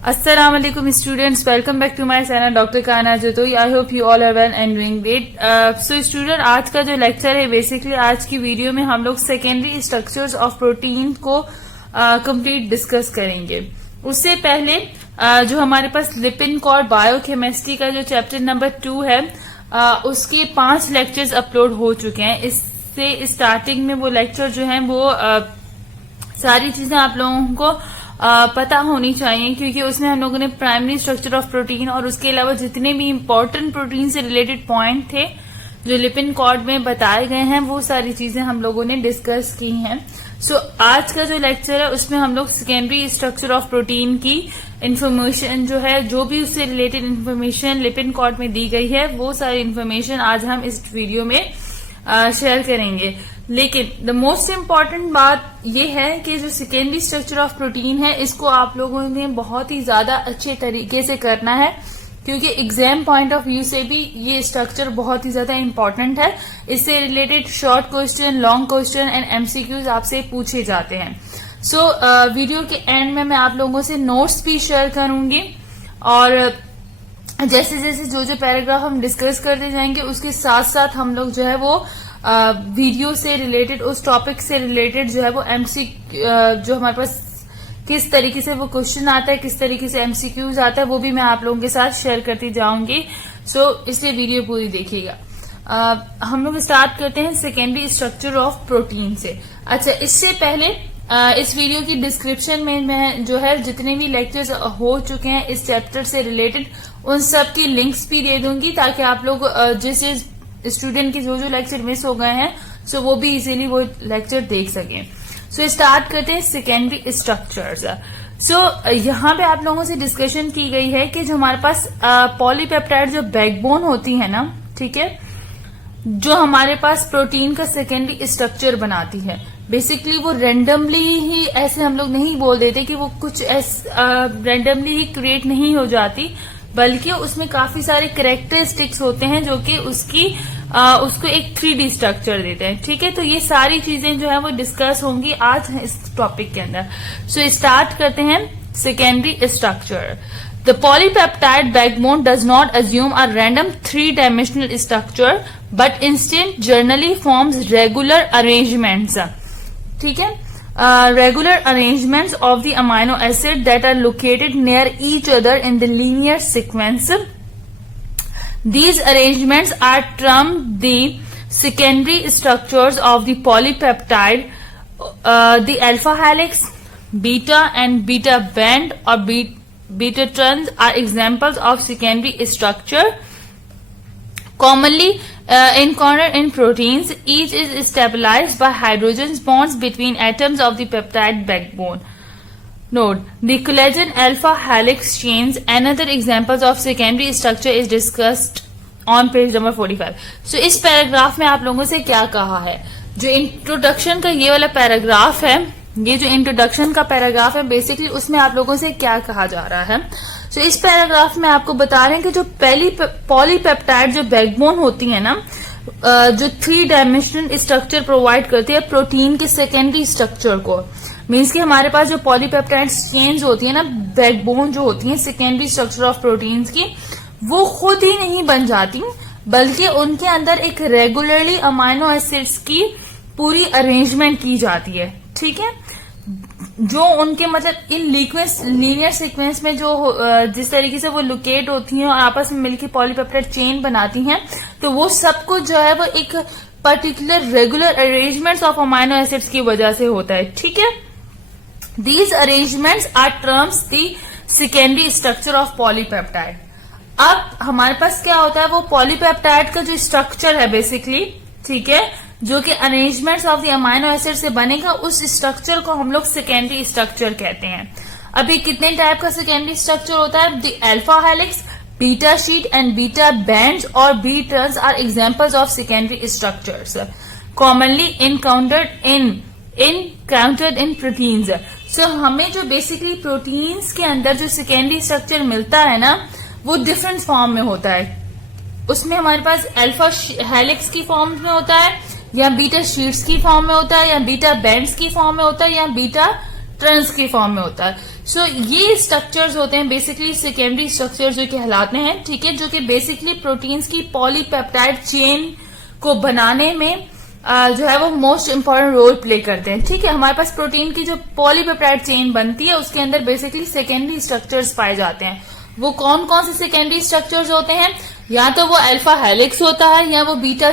Assalamu alaikum students, welcome back to my channel Dr. Kana Jatoi. I hope you all are well and doing great. So student, आज का जो lecture है basically आज की video में हम लोग सेकेंडरी स्ट्रक्चर्स ऑफ प्रोटीन को कंप्लीट डिस्कस करेंगे। उससे पहले जो हमारे पास लिपिड और बायोकेमिस्ट्री का जो चैप्टर नंबर 2 है उसके 5 लेक्चर्स अपलोड हो चुके हैं। इससे स्टार्टिंग में वो लेक्चर जो है वो सारी चीजें आप लोगों को पता होनी चाहिए, क्योंकि उसमें हम लोगों ने प्राइमरी स्ट्रक्चर ऑफ प्रोटीन और उसके अलावा जितने भी इम्पोर्टेंट प्रोटीन से रिलेटेड पॉइंट थे जो लिपिड कॉर्ड में बताए गए हैं वो सारी चीजें हम लोगों ने डिस्कस की हैं। सो आज का जो लेक्चर है उसमें हम लोग सेकेंडरी स्ट्रक्चर ऑफ प्रोटीन की इंफॉर्मेशन जो है, जो भी उससे रिलेटेड इंफॉर्मेशन लिपिड कॉर्ड में दी गई है वो सारी इंफॉर्मेशन आज हम इस वीडियो में शेयर करेंगे। लेकिन द मोस्ट इम्पॉर्टेंट बात यह है कि जो सेकेंडरी स्ट्रक्चर ऑफ प्रोटीन है इसको आप लोगों ने बहुत ही ज्यादा अच्छे तरीके से करना है, क्योंकि एग्जाम पॉइंट ऑफ व्यू से भी ये स्ट्रक्चर बहुत ही ज्यादा इम्पोर्टेंट है। इससे related short question, long question and MCQs आपसे पूछे जाते हैं। सो वीडियो के एंड में मैं आप लोगों से नोट्स भी शेयर करूंगी और जैसे जैसे जो पैराग्राफ हम डिस्कस करते जाएंगे उसके साथ साथ हम लोग जो है वो वीडियो से रिलेटेड, उस टॉपिक से रिलेटेड जो है वो जो हमारे पास किस तरीके से वो क्वेश्चन आता है, किस तरीके से एमसीक्यूज आता है, वो भी मैं आप लोगों के साथ शेयर करती जाऊंगी। सो इसलिए वीडियो पूरी देखिएगा। हम लोग स्टार्ट करते हैं सेकेंडरी स्ट्रक्चर ऑफ प्रोटीन से। अच्छा, इससे पहले इस वीडियो की डिस्क्रिप्शन में मैं जो है जितने भी लेक्चर्स हो चुके हैं इस चैप्टर से रिलेटेड उन सब की लिंक्स भी दे दूंगी, ताकि आप लोग जिस स्टूडेंट के जो लेक्चर मिस हो गए हैं सो वो भी इजीली वो लेक्चर देख सकें। सो स्टार्ट करते हैं सेकेंडरी स्ट्रक्चर्स। सो यहाँ पे आप लोगों से डिस्कशन की गई है कि जो हमारे पास पॉलीपेप्टाइड जो बैकबोन होती है ना, ठीक है, जो हमारे पास प्रोटीन का सेकेंडरी स्ट्रक्चर बनाती है, बेसिकली वो रेंडमली ही ऐसे हम लोग नहीं बोल देते कि वो कुछ रेंडमली ही क्रिएट नहीं हो जाती, बल्कि उसमें काफी सारे कैरेक्टरिस्टिक्स होते हैं जो कि उसको एक 3D स्ट्रक्चर देते हैं। ठीक है, तो ये सारी चीजें जो है वो डिस्कस होंगी आज इस टॉपिक के अंदर। सो स्टार्ट करते हैं secondary structure. The polypeptide backbone does not assume a random 3-dimensional structure but instant generally forms regular arrangements. ठीक है, regular arrangements of the amino acid that are located near each other in the linear sequence. These arrangements are termed the secondary structures of the polypeptide. The alpha helix, beta and beta band or beta strands are examples of secondary structure commonly encountered in proteins. Each is stabilized by hydrogen bonds between atoms of the peptide backbone. Note, the collagen alpha helix chains, another examples of secondary structure, is discussed on page number 45. So इस paragraph में आप लोगों से क्या कहा है, जो introduction का ये वाला पैराग्राफ है, ये जो इंट्रोडक्शन का पैराग्राफ है बेसिकली उसमें आप लोगों से क्या कहा जा रहा है। तो इस पैराग्राफ में आपको बता रहे हैं कि जो पहली पॉलीपेप्टाइड जो बैकबोन होती है ना, जो 3-dimensional स्ट्रक्चर प्रोवाइड करती है प्रोटीन के सेकेंडरी स्ट्रक्चर को, मीन्स कि हमारे पास जो पॉलीपेप्टाइड चेन्स होती है ना, बैकबोन जो होती है सेकेंडरी स्ट्रक्चर ऑफ प्रोटीन्स की, वो खुद ही नहीं बन जाती, बल्कि उनके अंदर एक रेगुलरली अमाइनो एसिड्स की पूरी अरेंजमेंट की जाती है। ठीक है, जो उनके मतलब इन लीनियर सीक्वेंस में जो जिस तरीके से वो लोकेट होती हैं और आपस में मिलकर पॉलीपेप्टाइड चेन बनाती हैं, तो वो सब कुछ जो है वो एक particular regular arrangements of amino acids की वजह से होता है। ठीक है, these arrangements are terms the secondary structure of polypeptide. अब हमारे पास क्या होता है, वो पॉलीपेप्टाइड का जो स्ट्रक्चर है बेसिकली, ठीक है, जो कि arrangements of the amino acid से बनेगा, उस स्ट्रक्चर को हम लोग सेकेंडरी स्ट्रक्चर कहते हैं। अभी कितने टाइप का सेकेंडरी स्ट्रक्चर होता है, the alpha helix, beta sheet and beta bands और B turns are examples of secondary structures commonly encountered in proteins. So हमें जो बेसिकली प्रोटीन्स के अंदर जो सेकेंडरी स्ट्रक्चर मिलता है ना, वो डिफरेंट फॉर्म में होता है। उसमें हमारे पास अल्फा हेलिक्स की फॉर्म में होता है, या बीटा शीट्स की फॉर्म में होता है, या बीटा बैंड्स की फॉर्म में होता है, या बीटा ट्रांस की फॉर्म में होता है। सो ये स्ट्रक्चर्स होते हैं बेसिकली सेकेंडरी स्ट्रक्चर जो कहलाते हैं, ठीक है, जो कि बेसिकली प्रोटीन्स की पॉलीपेप्टाइड चेन को बनाने में जो है वो मोस्ट इंपॉर्टेंट रोल प्ले करते हैं। ठीक है, हमारे पास प्रोटीन की जो पॉलीपेप्टाइड चेन बनती है उसके अंदर बेसिकली सेकेंडरी स्ट्रक्चर्स पाए जाते हैं। वो कौन कौन से सेकेंडरी स्ट्रक्चर्स होते हैं? या तो वो अल्फा हेलिक्स होता है, या वो बीटा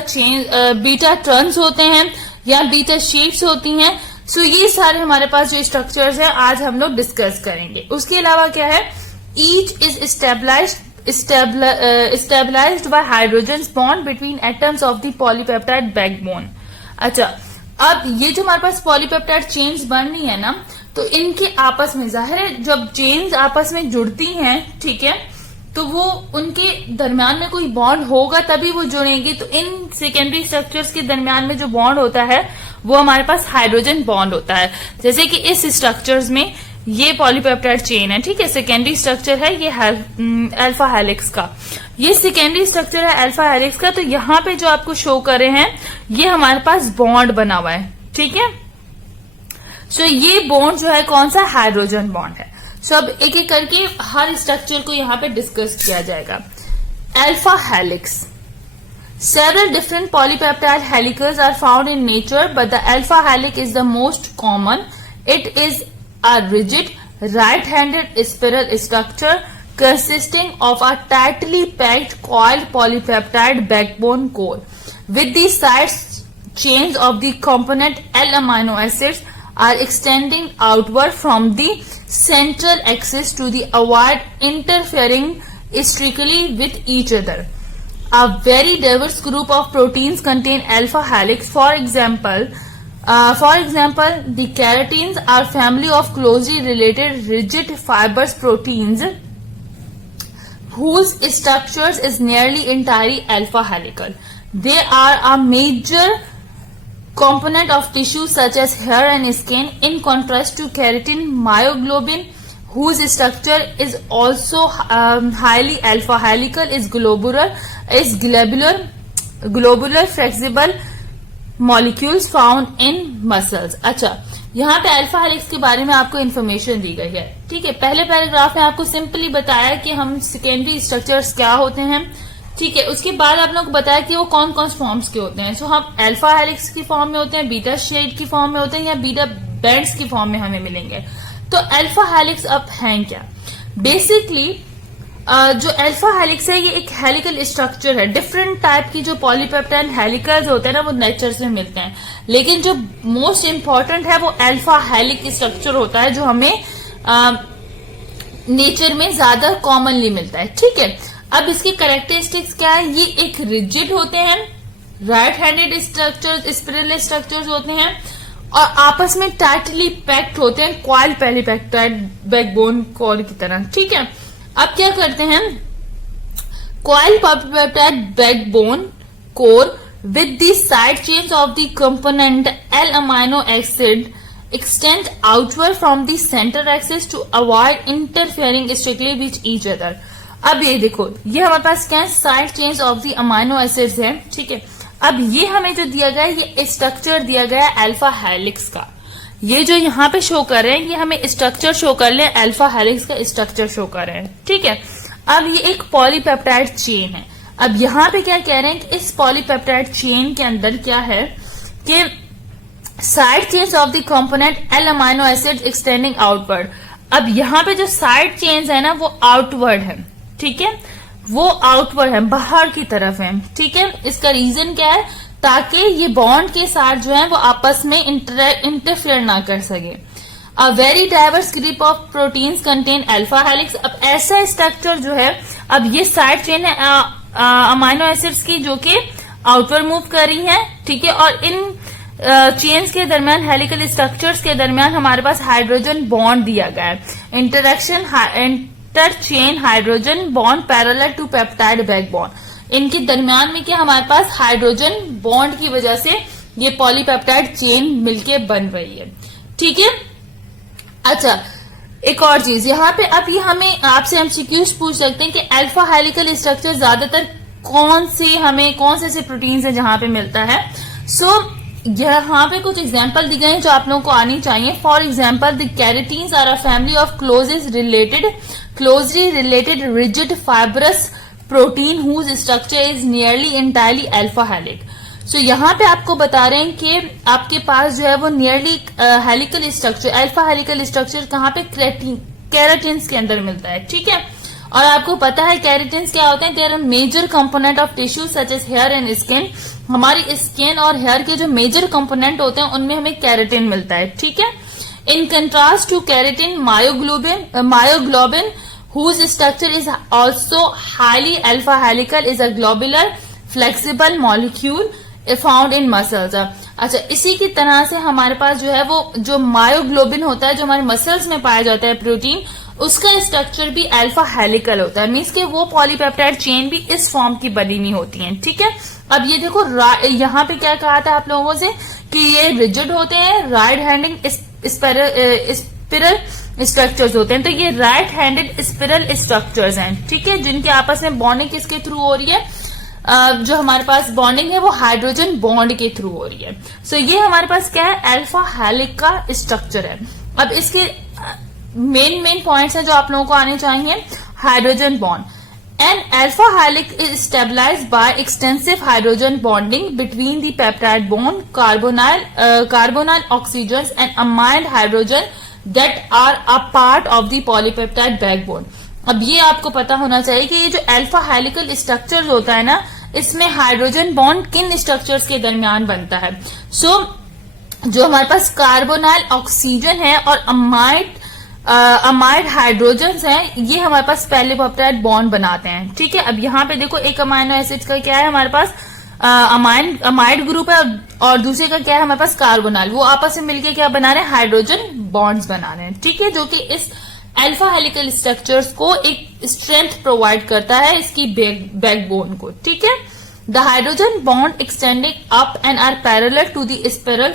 ट्रंस होते हैं, या बीटा शीट्स होती हैं। सो ये सारे हमारे पास जो स्ट्रक्चर्स हैं आज हम लोग डिस्कस करेंगे। उसके अलावा क्या है, each is stabilised by hydrogen bond between atoms of the polypeptide backbone. अच्छा, अब ये जो हमारे पास पॉलीपेप्टाइड चेन्स बन रही है ना, तो इनके आपस में जाहिर है जब चेन्स आपस में जुड़ती हैं, ठीक है, तो वो उनके दरमियान में कोई बॉन्ड होगा तभी वो जुड़ेंगी। तो इन सेकेंडरी स्ट्रक्चर्स के दरमियान में जो बॉन्ड होता है वो हमारे पास हाइड्रोजन बॉन्ड होता है। जैसे कि इस स्ट्रक्चर्स में ये पॉलीपेप्टाइड चेन है, ठीक है, सेकेंडरी स्ट्रक्चर है ये अल्फा हेलिक्स का, ये सेकेंडरी स्ट्रक्चर है अल्फा हेलिक्स का। तो यहाँ पे जो आपको शो कर रहे हैं ये हमारे पास बॉन्ड बना हुआ है, ठीक है। सो ये बॉन्ड जो है कौन सा, हाइड्रोजन बॉन्ड है। सो अब एक एक करके हर स्ट्रक्चर को यहाँ पे डिस्कस किया जाएगा। Alpha helix, several different polypeptide helicals are found in nature, but the alpha helix is the most common. It is a rigid right-handed spiral structure consisting of a tightly packed coiled polypeptide backbone core with the side chains of the component L-amino acids are extending outward from the central axis to the avoid interfering strictly with each other. A very diverse group of proteins contain alpha helix. For example, the keratins are family of closely related rigid fibrous proteins whose structures is nearly entirely alpha helical. They are a major component of tissues such as hair and skin. In contrast to keratin, myoglobin, whose structure is also highly alpha helical, is globular flexible molecules found in muscles. अच्छा, यहाँ पे alpha helix के बारे में आपको information दी गई है, ठीक है। पहले पैराग्राफ में आपको सिंपली बताया कि हम सेकेंडरी स्ट्रक्चर्स क्या होते हैं, ठीक है। उसके बाद आप लोग को बताया कि वो कौन कौन से फॉर्म्स के होते हैं। सो हम अल्फा हेलिक्स की फॉर्म में होते हैं, बीटा शेड की फॉर्म में होते हैं, या बीटा बैंड्स की फॉर्म में हमें मिलेंगे। तो अल्फा हेलिक्स अब हैं क्या? बेसिकली जो अल्फा हेलिक्स है ये एक हेलिकल स्ट्रक्चर है। डिफरेंट टाइप की जो पॉलीपेप्टाइड हेलिकल्स होते हैं ना वो नेचर से मिलते हैं, लेकिन जो मोस्ट इंपॉर्टेंट है वो अल्फा हेलिक स्ट्रक्चर होता है जो हमें नेचर में ज्यादा कॉमनली मिलता है, ठीक है। अब इसकी कैरेक्टरिस्टिक्स क्या है? ये एक रिजिड होते हैं, right handed structure, spiral structures होते हैं, और आपस में टाइटली पैक्ड होते हैं, क्वाइल पॉलीपेप्टाइड बैकबोन कोर की तरह, ठीक है। अब क्या करते हैं, coil polypeptide backbone core with the side chains of the component L amino acid extend outward from the center axis to avoid interfering strictly with each other. अब ये देखो, ये हमारे पास क्या है, side chains of the amino acids है, ठीक है। अब ये हमें जो दिया गया है ये स्ट्रक्चर दिया गया है अल्फा हेलिक्स का। ये जो यहाँ पे शो कर रहे हैं ये हमें स्ट्रक्चर शो कर ले, अल्फा हेलिक्स का स्ट्रक्चर शो कर रहे हैं, ठीक है। अब ये एक पॉलीपेप्टाइड चेन है। अब यहाँ पे क्या कह रहे हैं कि इस पॉलीपेप्टाइड चेन के अंदर क्या है कि side chains of the component L amino acid extending outward. अब यहाँ पे जो साइड चेन्स है ना वो आउटवर्ड है, ठीक है, वो आउटवर्ड है, बाहर की तरफ है, ठीक है। इसका रीजन क्या है, ताकि ये बॉन्ड के साथ जो है वो आपस में इंटरफेयर ना कर सके। A very diverse group of proteins contain alpha helix. अब ऐसा स्ट्रक्चर जो है, अब ये साइड चेन है अमाइनो एसिड्स की जो कि आउटवर्ड मूव कर रही है, ठीक है, और इन चेन्स के दरमियान, हेलिकल स्ट्रक्चर्स के दरमियान हमारे पास हाइड्रोजन बॉन्ड दिया गया है। Inter chain hydrogen bond parallel to peptide backbone. इनके दरमियान में क्या हमारे पास हाइड्रोजन बॉन्ड की वजह से ये पॉलीपेप्टाइड चेन मिलके बन रही है, ठीक है। अच्छा, एक और चीज यहाँ पे, अब ये हमें आपसे एमसीक्यूज पूछ सकते हैं कि अल्फा हेलिकल स्ट्रक्चर ज्यादातर कौन से प्रोटीन है जहां पे मिलता है। सो यहाँ पे कुछ एग्जाम्पल दी गए हैं जो आप लोगों को आनी चाहिए. For example, the keratins are a family of closely related rigid fibrous protein whose structure is nearly entirely alpha helix. So यहाँ पे आपको बता रहे हैं कि आपके पास जो है वो nearly helical structure, alpha helical structure कहाँ पे, कैरेटिन्स के अंदर मिलता है. ठीक है, और आपको पता है कैरेटिन्स क्या होते हैं, they are major component of tissue such as hair and skin. हमारी स्किन और हेयर के जो मेजर कंपोनेंट होते हैं उनमें हमें कैरेटिन मिलता है. ठीक है, in contrast to keratin myoglobin whose structure is also highly alpha helical is a globular flexible molecule found in muscles. अच्छा, इसी की तरह से हमारे पास जो है वो जो मायोग्लोबिन होता है जो हमारे मसल्स में पाया जाता है प्रोटीन, उसका स्ट्रक्चर भी अल्फा हेलिकल होता है. मीन्स के वो पॉलीपेप्टाइड चेन भी इस फॉर्म की बनी हुई होती है. ठीक है, अब ये देखो यहाँ पे क्या कहा था आप लोगों से कि ये रिजिड होते हैं, राइट हैंडिंग स्पिरल स्ट्रक्चर्स होते हैं. तो ये राइट हैंडेड स्पिरल स्ट्रक्चर्स हैं. ठीक है, जिनके आपस में बॉन्डिंग किसके थ्रू हो रही है, जो हमारे पास बॉन्डिंग है वो हाइड्रोजन बॉन्ड के थ्रू हो रही है. सो ये हमारे पास क्या है, अल्फा हेलिक का स्ट्रक्चर है. अब इसके मेन पॉइंट्स हैं जो आप लोगों को आने चाहिए. Hydrogen bond, an alpha helix is stabilised by extensive hydrogen bonding between the peptide bond, carbonyl oxygen and amide hydrogen that are a part of the polypeptide backbone. अब ये आपको पता होना चाहिए कि ये जो अल्फा हेलिकल स्ट्रक्चर होता है ना, इसमें हाइड्रोजन बॉन्ड किन स्ट्रक्चर्स के दरमियान बनता है. जो हमारे पास कार्बोनाइल ऑक्सीजन है और अमाइड हाइड्रोजन है, ये हमारे पास पॉलीपेप्टाइड बॉन्ड बनाते हैं. ठीक है, अब यहाँ पे देखो एक अमाइनो एसिड का क्या है हमारे पास, अमाइड ग्रुप है और दूसरे का क्या है हमारे पास कार्बोनाइल. वो आपस में मिलके क्या बना रहे हैं, हाइड्रोजन बॉन्ड्स बना रहे हैं. ठीक है, जो कि इस अल्फा हेलिकल स्ट्रक्चर्स को एक स्ट्रेंथ प्रोवाइड करता है इसकी बैकबोन को. ठीक है, the hydrogen bond extending up and are parallel to the spiral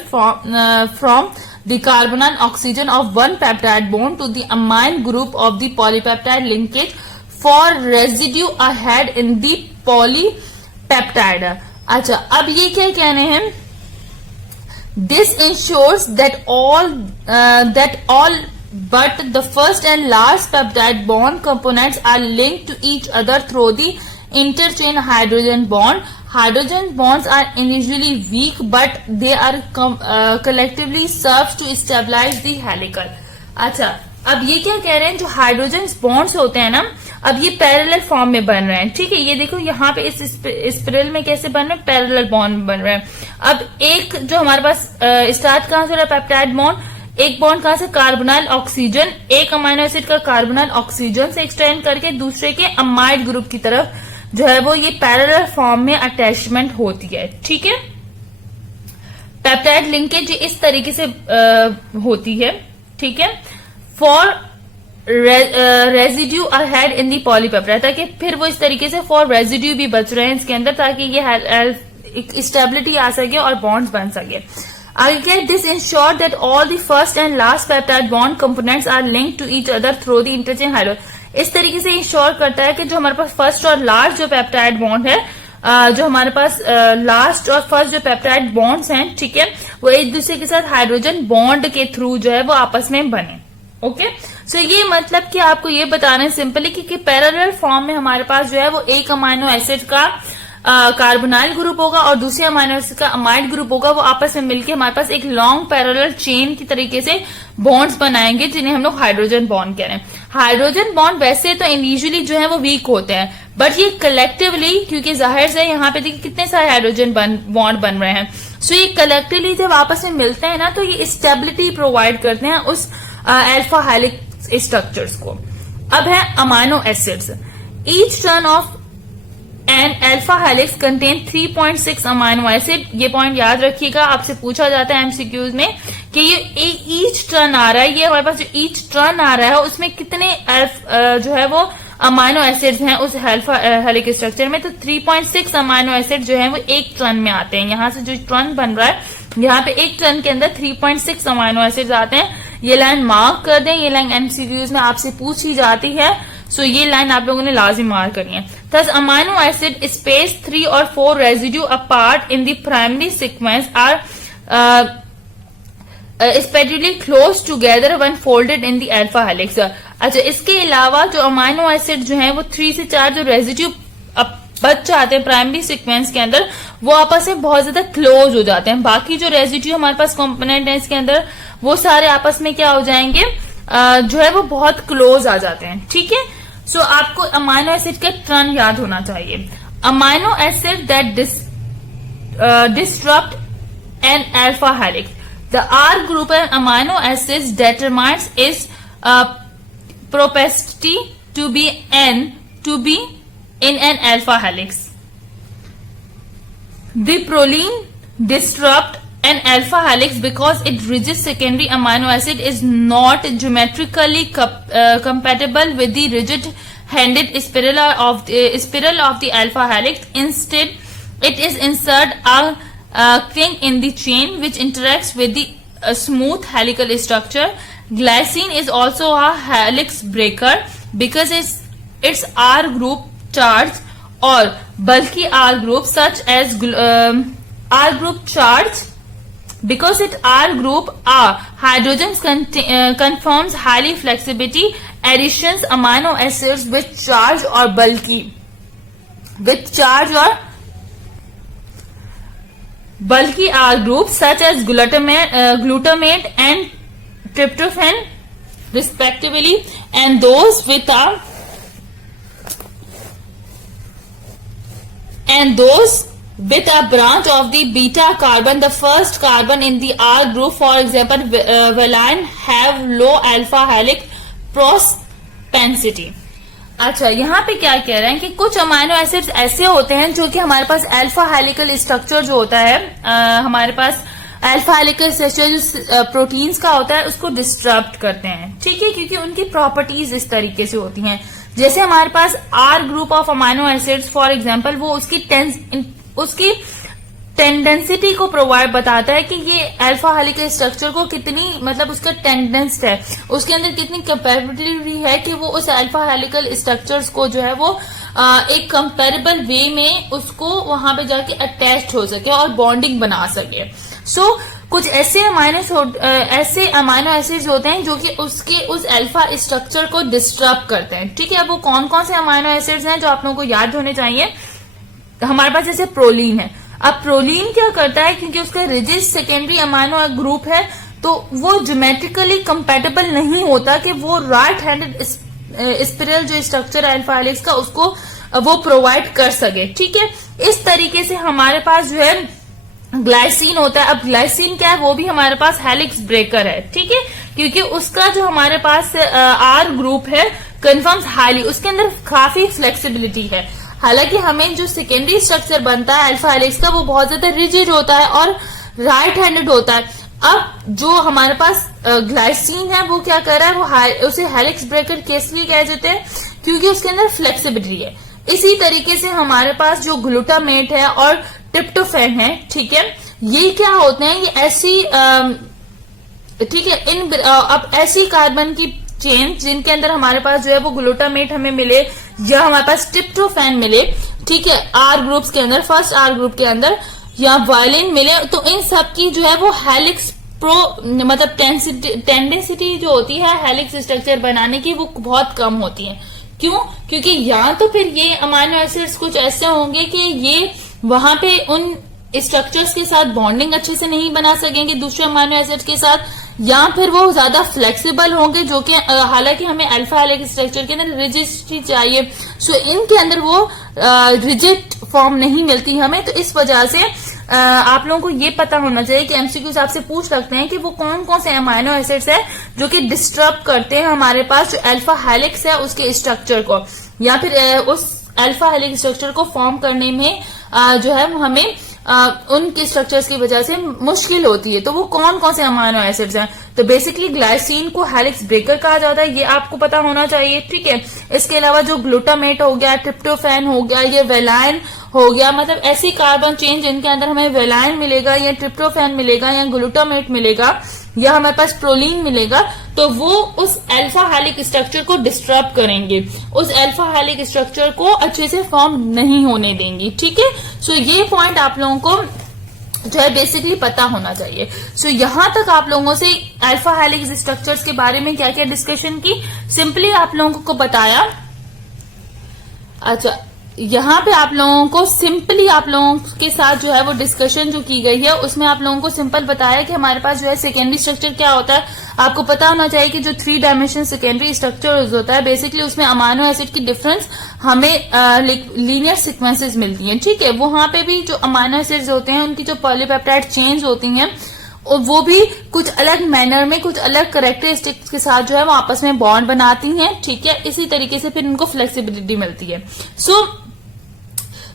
from the carbonyl oxygen of one peptide bond to the amine group of the polypeptide linkage for residue ahead in the polypeptide. अच्छा, अब ये क्या कह रहे हैं, this ensures that all but the first and last peptide bond components are linked to each other through the interchain hydrogen bond. Hydrogen bonds are initially weak but they are collectively serve to stabilize the helical. अच्छा, अब ये क्या कह रहे हैं, जो hydrogen bonds होते हैं ना, अब ये पैरेलल फॉर्म में बन रहे हैं. ठीक है, ये देखो यहाँ पे इस स्पिरल में कैसे बन रहे हैं, पैरेलल बॉन्ड बन रहे हैं. अब एक जो हमारे पास स्टार्ट कहां से हो रहा है, पेप्टाइड बॉन्ड, एक बॉन्ड कहां से, कार्बोनाइल ऑक्सीजन, एक अमाइनो एसिड का कार्बोनाइल ऑक्सीजन से एक्सटेंड करके दूसरे के अमाइड ग्रुप की तरफ जो है वो ये पैरेलल फॉर्म में अटैचमेंट होती है. ठीक है, पेप्टाइड लिंकेज इस तरीके से होती है. ठीक है, for residue ahead in the polypeptide, ताकि फिर वो इस तरीके से फॉर रेजिड्यू भी बच रहे हैं इसके अंदर, ताकि ये स्टेबिलिटी आ सके और बॉन्ड्स बन सके. आगे क्या, this ensure that all the first and last peptide bond components are linked to each other through the interchange hydrogen. इस तरीके से इंश्योर करता है कि जो हमारे पास फर्स्ट और लास्ट जो पेप्टाइड बॉन्ड है, जो हमारे पास लास्ट और फर्स्ट जो पेप्टाइड बॉन्ड्स हैं, ठीक है, वो एक दूसरे के साथ हाइड्रोजन बॉन्ड के थ्रू जो है वो आपस में बने. ओके, सो ये मतलब कि आपको ये बताना है सिंपली कि पैरेलल फॉर्म में हमारे पास जो है वो एक अमाइनो एसिड का कार्बोनाइल ग्रुप होगा और दूसरे अमाइनो एसिड का अमाइड ग्रुप होगा. वो आपस में मिलकर हमारे पास एक लॉन्ग पैरेलल चेन की तरीके से बॉन्ड्स बनाएंगे, जिन्हें हम लोग हाइड्रोजन बॉन्ड कह रहे हैं. हाइड्रोजन बॉन्ड वैसे तो इंडिविजुअली जो है वो वीक होते हैं, बट ये कलेक्टिवली, क्योंकि जाहिर से यहाँ पे देखिए कितने सारे हाइड्रोजन बॉन्ड बन रहे हैं, सो ये कलेक्टिवली जब आपस में मिलते हैं ना, तो ये स्टेबिलिटी प्रोवाइड करते हैं उस अल्फा हेलिक्स स्ट्रक्चर्स को. अब है amino acids. Each turn of an alpha helix contain 3.6 amino acid. ये पॉइंट याद रखिएगा, आपसे पूछा जाता है एमसीक्यूज में कि ये ईच टर्न आ रहा है, ये हमारे पास जो ईच टर्न आ रहा है उसमें कितने जो है वो अमाइनो एसिड्स हैं उस अल्फा हेलिक्स स्ट्रक्चर में. तो 3.6 अमाइनो एसिड जो है वो एक टर्न में आते हैं. यहाँ से जो टर्न बन रहा है, यहाँ पे एक टर्न के अंदर 3.6 अमाइनो एसिड्स आते हैं. ये लाइन मार्क कर दें, ये लाइन एमसीक्यूज में आपसे पूछी जाती है, सो ये लाइन आप लोगों ने लाजिम मार्क करनी है. Thus, amino acid spaced 3 or 4 residue apart in the primary sequence are spatially close together when folded in the alpha helix. अच्छा, इसके अलावा जो अमाइनो एसिड जो है वो 3 से 4 जो रेजिड्यू बच जाते हैं प्राइमरी सीक्वेंस के अंदर, वो आपस में बहुत ज्यादा क्लोज हो जाते हैं। बाकी जो रेजिड्यू हमारे पास कंपोनेंट है इसके अंदर, वो सारे आपस में क्या हो जाएंगे, जो है वो बहुत क्लोज आ जाते हैं। ठीक है, सो आपको अमाइनो एसिड का टर्म याद होना चाहिए। Amino acid that disrupt an alpha helix, the R group and amino acids determines its propensity to be in an alpha helix. The proline disrupt an alpha helix because its rigid secondary amino acid is not geometrically compatible with the rigid-handed spiral of the alpha helix. Instead, it is insert a kink in the chain which interacts with the smooth helical structure. Glycine is also a helix breaker because its R group charge or bulky R group such as R group charge because its R group are hydrogens confirms highly flexibility additions amino acids with charge or bulky R groups such as glutamate and tryptophan respectively, and those with a branch of the beta carbon, the first carbon in the R group, for example valine, have low alpha helix propensity. अच्छा, यहाँ पे क्या कह रहे हैं कि कुछ amino acids ऐसे होते हैं जो कि हमारे पास अल्फा हेलिकल स्ट्रक्चर जो होता है, हमारे पास अल्फा हेलिकल स्ट्रक्चर प्रोटीन्स का होता है, उसको डिस्टर्ब करते हैं। ठीक है, क्योंकि उनकी प्रॉपर्टीज इस तरीके से होती हैं। जैसे हमारे पास R group of amino acids for example, वो उसकी टेंडेंसिटी को प्रोवाइड बताता है कि ये अल्फा हेलिकल स्ट्रक्चर को कितनी, मतलब उसका टेंडेंस है, उसके अंदर कितनी कैपेबिलिटी है कि वो उस अल्फा हेलिकल स्ट्रक्चर्स को जो है वो एक कंपेरेबल वे में उसको वहां पे जाके अटैच हो सके और बॉन्डिंग बना सके। सो कुछ ऐसे अमाइनो एसिड्स होते हैं जो कि उसके उस अल्फा स्ट्रक्चर को डिस्टर्ब करते हैं। ठीक है, अब वो कौन कौन से अमाइनो एसिड्स हैं जो आप लोगों को याद होने चाहिए। हमारे पास जैसे प्रोलीन है। अब प्रोलीन क्या करता है, क्योंकि उसका रिजिड सेकेंडरी अमाइनो ग्रुप है, तो वो ज्योमेट्रिकली कंपैटिबल नहीं होता कि वो राइट हैंडेड स्पिरल जो स्ट्रक्चर है अल्फा हेलिक्स का, उसको वो प्रोवाइड कर सके। ठीक है, इस तरीके से हमारे पास जो है ग्लाइसिन होता है। अब ग्लाइसिन क्या है, वो भी हमारे पास हेलिक्स ब्रेकर है। ठीक है, क्योंकि उसका जो हमारे पास आर ग्रुप है कन्फर्म्स हाईली, उसके अंदर काफी फ्लेक्सिबिलिटी है। हालांकि हमें जो सेकेंडरी स्ट्रक्चर बनता है अल्फा हेलिक्स का, वो बहुत ज्यादा रिजिड होता है और राइट हैंडेड होता है। अब जो हमारे पास ग्लाइसिन है, वो क्या कर रहा है, वो उसे हेलिक्स ब्रेकर किस लिए कह देते हैं, क्योंकि उसके अंदर फ्लेक्सिबिलिटी है। इसी तरीके से हमारे पास जो ग्लूटामेट है और ट्रिप्टोफैन है, ठीक है, ये क्या होते हैं, ये ऐसी ठीक है, अब ऐसी कार्बन की चेन जिनके अंदर हमारे पास जो है वो ग्लूटामेट हमें मिले या हमारे पास ट्रिप्टोफैन मिले, ठीक है, आर ग्रुप्स के अंदर, फर्स्ट आर ग्रुप के अंदर, या वायलिन मिले, तो इन सब की जो है वो हेलिक्स मतलब टेंडेंसिटी जो होती है हेलिक्स स्ट्रक्चर बनाने की, वो बहुत कम होती है। क्यों? क्योंकि या तो फिर ये अमाइनो एसिड्स कुछ ऐसे होंगे कि ये वहां पे उन स्ट्रक्चर्स के साथ बॉन्डिंग अच्छे से नहीं बना सकेंगे दूसरे अमाइनो एसिड्स के साथ, या फिर वो ज्यादा फ्लेक्सिबल होंगे, जो कि हालांकि हमें अल्फा हेलिक्स स्ट्रक्चर के अंदर रिजिडिटी चाहिए, सो इनके अंदर वो रिजिड फॉर्म नहीं मिलती हमें। तो इस वजह से आप लोगों को ये पता होना चाहिए कि एमसीक्यूज आपसे पूछ सकते हैं कि वो कौन कौन से अमाइनो एसिड्स है जो कि डिस्टर्ब करते हैं हमारे पास जो अल्फा हेलिक्स है उसके स्ट्रक्चर को, या फिर उस अल्फा हेलिक्स स्ट्रक्चर को फॉर्म करने में जो है हमें उनके स्ट्रक्चर्स की वजह से मुश्किल होती है। तो वो कौन कौन से अमाइनो एसिड्स हैं? तो बेसिकली ग्लाइसिन को हेलिक्स ब्रेकर कहा जाता है, ये आपको पता होना चाहिए। ठीक है, इसके अलावा जो ग्लूटामेट हो गया, ट्रिप्टोफैन हो गया, ये वेलाइन हो गया, मतलब ऐसी कार्बन चेन जिनके अंदर हमें वेलाइन मिलेगा या ट्रिप्टोफैन मिलेगा या ग्लूटामेट मिलेगा या हमारे पास प्रोलीन मिलेगा, तो वो उस अल्फा हेलिक स्ट्रक्चर को डिस्टर्ब करेंगे, उस अल्फा हेलिक स्ट्रक्चर को अच्छे से फॉर्म नहीं होने देंगी। ठीक है, सो ये पॉइंट आप लोगों को जो है बेसिकली पता होना चाहिए। सो यहां तक आप लोगों से अल्फा हेलिक्स स्ट्रक्चर्स के बारे में क्या क्या डिस्कशन की, सिंपली आप लोगों को बताया। अच्छा, यहाँ पे आप लोगों को सिंपली आप लोगों के साथ जो है वो डिस्कशन जो की गई है उसमें आप लोगों को सिंपल बताया कि हमारे पास जो है सेकेंडरी स्ट्रक्चर क्या होता है। आपको पता होना चाहिए कि जो 3 डायमेंशन सेकेंडरी स्ट्रक्चर होता है बेसिकली उसमें अमाइनो एसिड की डिफरेंस हमें लीनियर सीक्वेंसेस मिलती हैं, ठीक है। वहां पे भी जो अमाइनो एसिड्स होते हैं उनकी जो पॉलीपेप्टाइड चेन्स होती हैं और वो भी कुछ अलग मैनर में कुछ अलग करेक्टरिस्टिक्स के साथ जो है वो आपस में बॉन्ड बनाती हैं, ठीक है। इसी तरीके से फिर उनको फ्लेक्सिबिलिटी मिलती है। सो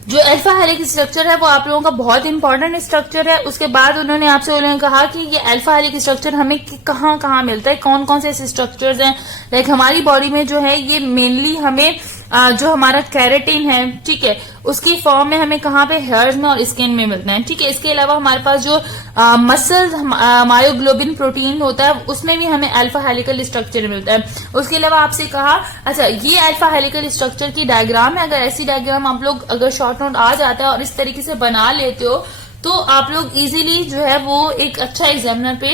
जो अल्फा हेलिक्स स्ट्रक्चर है वो आप लोगों का बहुत इंपॉर्टेंट स्ट्रक्चर है। उसके बाद उन्होंने कहा कि ये अल्फा हेलिक्स स्ट्रक्चर हमें कहाँ कहाँ मिलता है, कौन कौन से ऐसे स्ट्रक्चर्स हैं। लाइक हमारी बॉडी में जो है ये मेनली हमें जो हमारा कैरेटिन है, ठीक है, उसकी फॉर्म में हमें कहाँ पे हेयर्स में और स्किन में मिलता है, ठीक है। इसके अलावा हमारे पास जो मसल्स मायोग्लोबिन प्रोटीन होता है उसमें भी हमें अल्फा हेलिकल स्ट्रक्चर मिलता है। उसके अलावा आपसे कहा, अच्छा ये अल्फा हेलिकल स्ट्रक्चर की डायग्राम है, अगर ऐसी डायग्राम आप लोग अगर शॉर्ट नोट आ जाता है और इस तरीके से बना लेते हो तो आप लोग इजीली जो है वो एक अच्छा एग्जामिनर पे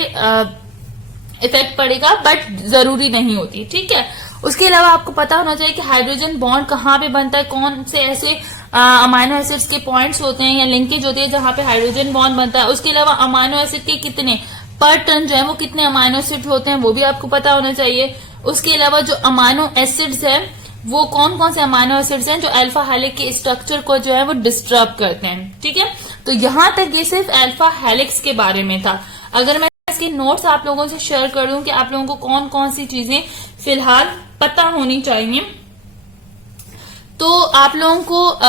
इफेक्ट पड़ेगा, बट जरूरी नहीं होती, ठीक है। उसके अलावा आपको पता होना चाहिए कि हाइड्रोजन बॉन्ड कहाँ पे बनता है, कौन से ऐसे अमाइनो एसिड्स के पॉइंट्स होते हैं या लिंकेज होती है जहां पे हाइड्रोजन बॉन्ड बनता है। उसके अलावा अमाइनो एसिड के कितने पर टन जो है वो कितने अमाइनो एसिड होते हैं वो भी आपको पता होना चाहिए। उसके अलावा जो अमाइनो एसिड्स है वो कौन कौन से अमाइनो एसिड्स हैं जो अल्फा हेलिक्स के स्ट्रक्चर को जो है वो डिस्टर्ब करते हैं, ठीक है। तो यहां तक ये सिर्फ अल्फा हेलिक्स के बारे में था। अगर मैं इसके नोट्स आप लोगों से शेयर कर दूं कि आप लोगों को कौन कौन सी चीजें फिलहाल पता होनी चाहिए, तो आप लोगों को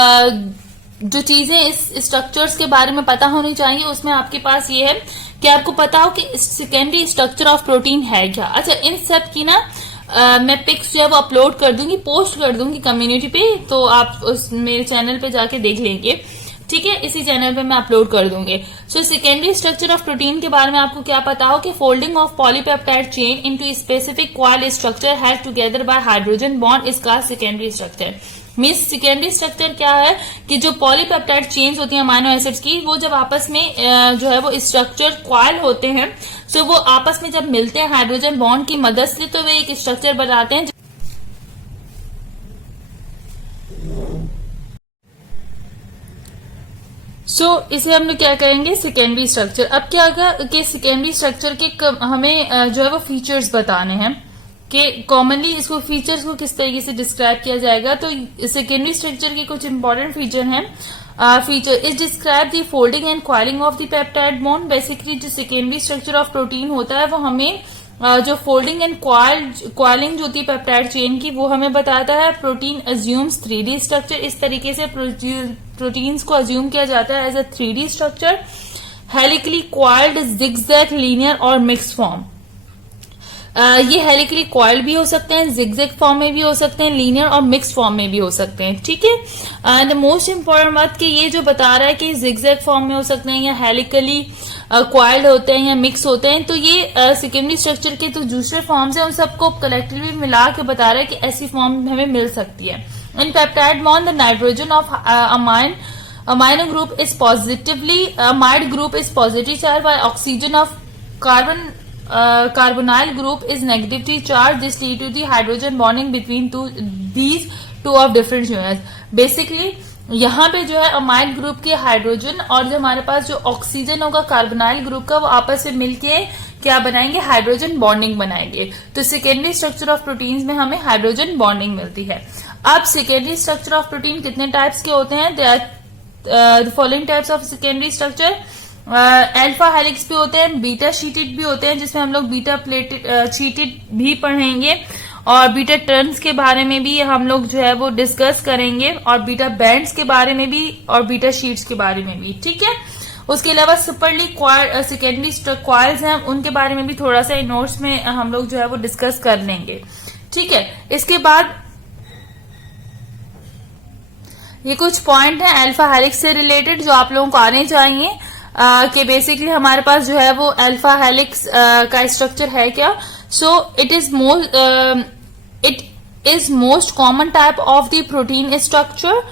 जो चीजें इस स्ट्रक्चर्स के बारे में पता होनी चाहिए उसमें आपके पास ये है कि आपको पता हो कि सेकेंडरी स्ट्रक्चर ऑफ प्रोटीन है क्या। अच्छा, इन सब की ना मैं पिक्स जो है वो अपलोड कर दूंगी, पोस्ट कर दूंगी कम्युनिटी पे, तो आप उस मेरे चैनल पे जाके देख लेंगे, ठीक है। इसी चैनल पे मैं अपलोड कर दूंगी। So secondary structure of protein के बारे में आपको क्या पता हो कि folding of polypeptide chain into specific coil structure held together by hydrogen bond is called secondary structure. Means secondary structure क्या है कि जो पॉलीपेप्टाइड चेन्स होती हैं अमाइनो एसिड्स की, वो जब आपस में जो है वो स्ट्रक्चर कॉइल होते हैं, सो वो आपस में जब मिलते हैं हाइड्रोजन बॉन्ड की मदद से तो वे एक स्ट्रक्चर बनाते हैं। इसे हम लोग क्या कहेंगे, सेकेंडरी स्ट्रक्चर। अब क्या होगा कि सेकेंडरी स्ट्रक्चर के हमें जो है वो फीचर्स बताने हैं कि कॉमनली इसको फीचर्स को किस तरीके से डिस्क्राइब किया जाएगा। तो सेकेंडरी स्ट्रक्चर के कुछ इंपॉर्टेंट फीचर हैं। Feature is describe the folding and coiling of the peptide bond. Basically जो सेकेंडरी स्ट्रक्चर ऑफ प्रोटीन होता है वो हमें जो फोल्डिंग एंड कॉइलिंग जो होती है पेप्टाइड चेन की वो हमें बताता है। प्रोटीन अज्यूम्स 3D स्ट्रक्चर, इस तरीके से प्रोटीन्स को अज्यूम किया जाता है as a 3D structure. Helically coiled, zigzag, linear और मिक्स फॉर्म। ये हेलिकली कॉइल भी हो सकते हैं, जिगजैग फॉर्म में भी हो सकते हैं, लीनियर और मिक्स फॉर्म में भी हो सकते हैं, ठीक है। एंड मोस्ट इंपॉर्टेंट बात कि ये जो बता रहा है कि जिगजैग फॉर्म में हो सकते हैं या हेलिकली क्वाइल्ड होते हैं या मिक्स होते हैं, तो ये सेकेंडरी स्ट्रक्चर के तो दूसरे फॉर्म्स हैं उन सबको कलेक्टिवली मिला के बता रहा है कि ऐसी फॉर्म हमें मिल सकती है। In peptide bond the nitrogen of amino group is positively amide group is positive charge while oxygen of carbonyl group is negatively charged. This lead to the hydrogen bonding between these two of different units. Basically यहाँ पे जो है amide group के hydrogen और जो हमारे पास जो ऑक्सीजन होगा कार्बोनाइल ग्रुप का वो आपस में मिलके क्या बनाएंगे, हाइड्रोजन बॉन्डिंग बनाएंगे। तो सेकेंडरी स्ट्रक्चर ऑफ प्रोटीन्स में हमें हाइड्रोजन बॉन्डिंग मिलती है। अब सेकेंडरी स्ट्रक्चर ऑफ प्रोटीन कितने टाइप्स के होते हैं, they are the following types of secondary structure. Alpha helix भी होते हैं, बीटा शीटेड भी होते हैं जिसमें हम लोग बीटा प्लेटेड शीटेड भी पढ़ेंगे, और बीटा टर्न्स के बारे में भी हम लोग जो है वो डिस्कस करेंगे, और बीटा बैंड्स के बारे में भी और बीटा शीट्स के बारे में भी, ठीक है। उसके अलावा सुपरली सेकेंडरी क्वाइल्स हैं, उनके बारे में भी थोड़ा सा नोट्स में हम लोग जो है वो डिस्कस कर लेंगे, ठीक है। इसके बाद ये कुछ पॉइंट है अल्फा हेलिक्स से रिलेटेड जो आप लोगों को आने चाहिए कि बेसिकली हमारे पास जो है वो अल्फा हेलिक्स का स्ट्रक्चर है क्या। So it is most common type of the protein structure.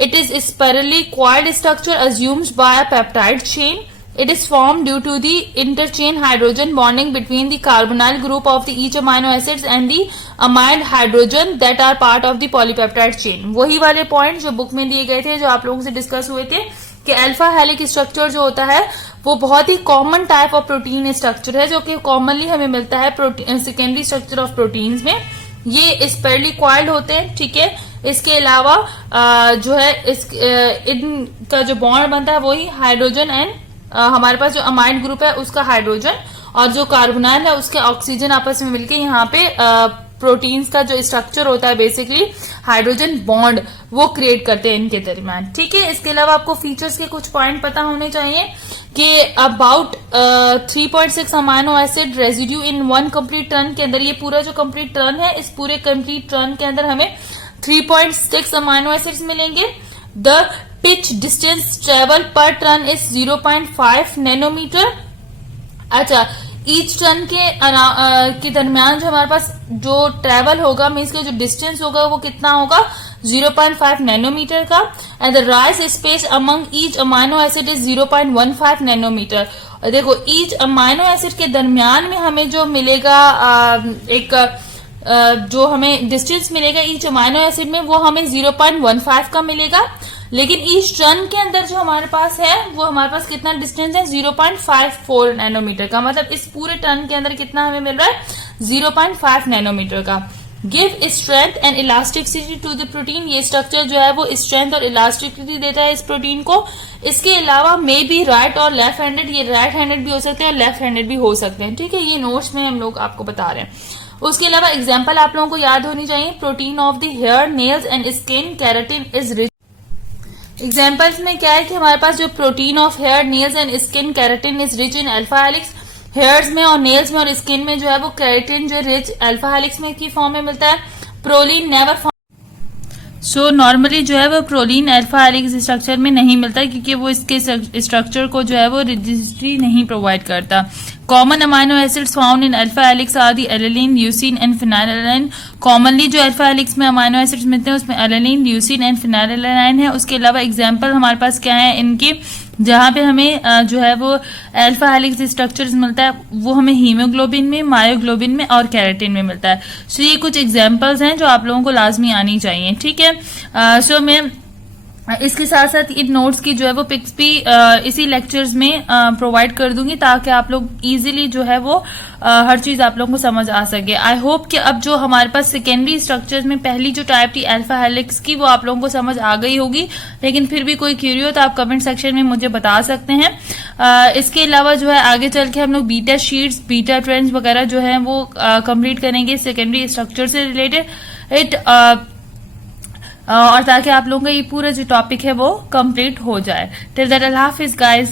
It is spirally coiled structure assumed by a peptide chain. It is formed due to the interchain hydrogen bonding between the carbonyl group of the each amino acids and the amide hydrogen that are part of the polypeptide chain. वही वाले point जो book में दिए गए थे, जो आप लोगों से डिस्कस हुए थे कि अल्फा हेलिक स्ट्रक्चर जो होता है वो बहुत ही common type of protein structure है, जो कि कॉमनली हमें मिलता है सेकेंडरी स्ट्रक्चर ऑफ प्रोटीन्स में. ये स्पेरली क्वाइल्ड होते हैं, ठीक है. इसके अलावा जो है इनका जो बॉन्ड बनता है वही हाइड्रोजन एंड हमारे पास जो अमाइड ग्रुप है उसका हाइड्रोजन और जो कार्बोनाइल है उसके ऑक्सीजन आपस में मिलकर यहाँ पे प्रोटीन्स का जो स्ट्रक्चर होता है बेसिकली हाइड्रोजन बॉन्ड वो क्रिएट करते हैं इनके दरमियान, ठीक है. इसके अलावा आपको फीचर्स के कुछ पॉइंट पता होने चाहिए कि about 3.6 amino acid residue in one complete turn के अंदर, ये पूरा जो कंप्लीट टर्न है, इस पूरे कंप्लीट टर्न के अंदर हमें 3.6 अमाइनो एसिड्स मिलेंगे. द पिच डिस्टेंस ट्रेवल पर टर्न इज 0.5 नैनोमीटर. अच्छा, ईच टर्न के दरमियान जो हमारे पास जो ट्रेवल होगा, मीन्स के जो डिस्टेंस होगा वो कितना होगा, 0.5 नैनोमीटर का. And the rise space among each amino acid is 0.15 nanometre. और देखो ईच अमाइनो एसिड के दरमियान में हमें जो मिलेगा जो हमें डिस्टेंस मिलेगा ईच अमाइनो एसिड में वो हमें 0.15 का मिलेगा. लेकिन ईच टर्न के अंदर जो हमारे पास है वो हमारे पास कितना डिस्टेंस है, 0.54 नैनोमीटर का. मतलब इस पूरे टर्न के अंदर कितना हमें मिल रहा है, 0.5 नैनोमीटर का. Give strength and elasticity to the protein. ये स्ट्रक्चर जो है वो स्ट्रेंथ और इलास्टिसिटी देता है इस प्रोटीन को. इसके अलावा मे बी राइट और लेफ्ट हैंडेड, ये राइट हैंडेड भी हो सकते हैं और लेफ्ट हैंडेड भी हो सकते हैं, ठीक है. ये नोट्स में हम लोग आपको बता रहे हैं. उसके अलावा एग्जाम्पल आप लोगों को याद होनी चाहिए. Protein of the hair, nails and skin, keratin is rich. Examples में क्या है कि हमारे पास जो protein of hair, nails and skin, keratin is rich in alpha helix. Hairs में और नेल्स में और स्किन में जो है वो कैराटिन जो रिच अल्फा हेलिक्स में की फॉर्म में मिलता है. Proline never. सो नॉर्मली जो है वो प्रोलीन अल्फा हेलिक्स स्ट्रक्चर में नहीं मिलता क्योंकि वो इसके स्ट्रक्चर को जो है वो रजिस्ट्री नहीं प्रोवाइड करता. Common amino acids found in alpha helix are the alanine, leucine and phenylalanine. Commonly जो अल्फा हेलिक्स में अमाइनो एसिड्स मिलते हैं उसमें एलेनिन, ल्यूसीन एंड फिनाइललाइन है. उसके अलावा एग्जाम्पल हमारे पास क्या है इनकी, जहां पे हमें जो है वो अल्फा हेलिक्स स्ट्रक्चर्स मिलता है वो हमें हीमोग्लोबिन में, मायोग्लोबिन में और कैराटिन में मिलता है. सो ये कुछ एग्जाम्पल्स हैं जो आप लोगों को लाजमी आनी चाहिए, ठीक है. सो मैं इसके साथ साथ इन नोट्स की जो है वो पिक्स भी इसी लेक्चर्स में प्रोवाइड कर दूंगी ताकि आप लोग इजीली जो है वो हर चीज आप लोगों को समझ आ सके. आई होप कि अब जो हमारे पास सेकेंडरी स्ट्रक्चर्स में पहली जो टाइप थी अल्फा हेलिक्स की वो आप लोगों को समझ आ गई होगी. लेकिन फिर भी कोई क्यूरी हो तो आप कमेंट सेक्शन में मुझे बता सकते हैं. इसके अलावा जो है आगे चल के हम लोग बीटा शीट्स, बीटा ट्रेंड्स वगैरह जो है वो कंप्लीट करेंगे सेकेंडरी स्ट्रक्चर से रिलेटेड और ताकि आप लोगों का ये पूरा जो टॉपिक है वो कंप्लीट हो जाए. Till that Allah Hafiz guys.